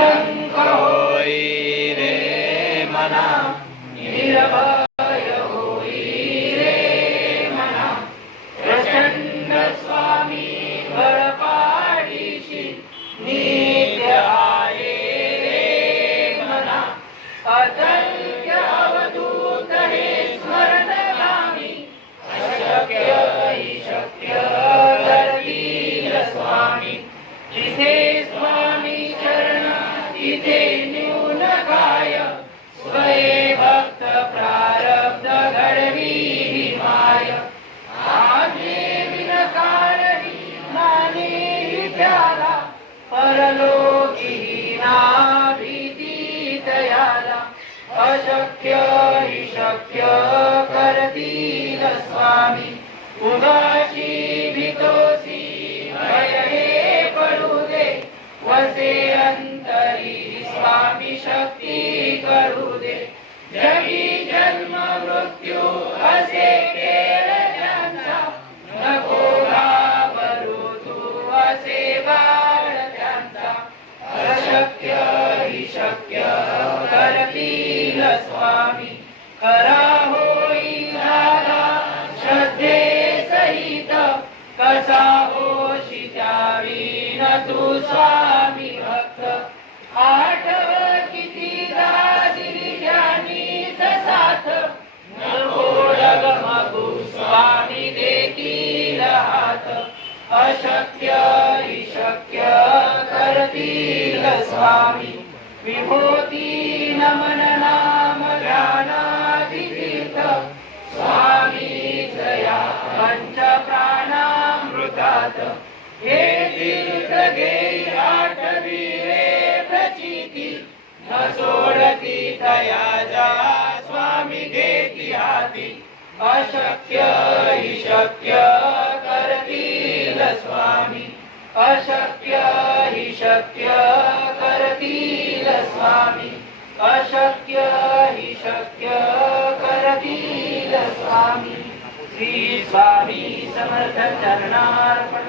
निशंक होई रे मना, निर्भय होई रे मना, प्रचंड स्वामी बळपाठीशी नित्य आहे रे मना, अतल्य अवधूत हे स्मरणगामी, अशक्य हि शक्य करतील स्वामी, जिथे स्वामी चरण तिथे न्यून काय, स्वये भक्त प्रारब्ध घडवी ही माय, आजे विनकारणी माने त्याला, परलोकी ना भीती तयाला, अशक्य हि शक्य करतील स्वामी, उदासी भीतोसी भय हे पडू दे, वसे अंतरी स्वामी शक्ती करू दे, जगी जन्म मृत्यू असे खेळ त्यांचा, नको घाबरू तू असे बाळ त्यांचा, अशक्य हि शक्य करतील स्वामी, खरा होई राधा श्रद्धे सहित, कसा होशी त्यावीन तू स्वामी भक्त, आठव कितीदा दिली ज्ञानीच साथ, नको डगमगू स्वामी देतील हात, अशक्य हि शक्य करतील स्वामी, विभूती नमन नाम ध्यानाधितीर्थ, स्वामी जया पंच प्राणामृतात, हे तीर्थ घेई आठवी रे प्रचिती, न सोडती तया जा स्वामी घेती हाती, अशक्य हि शक्य करतील स्वामी, अशक्य हि शक्य करतील स्वामी, अशक्य हि शक्य करतील स्वामी. श्री स्वामी समर्थ चरणार्पण.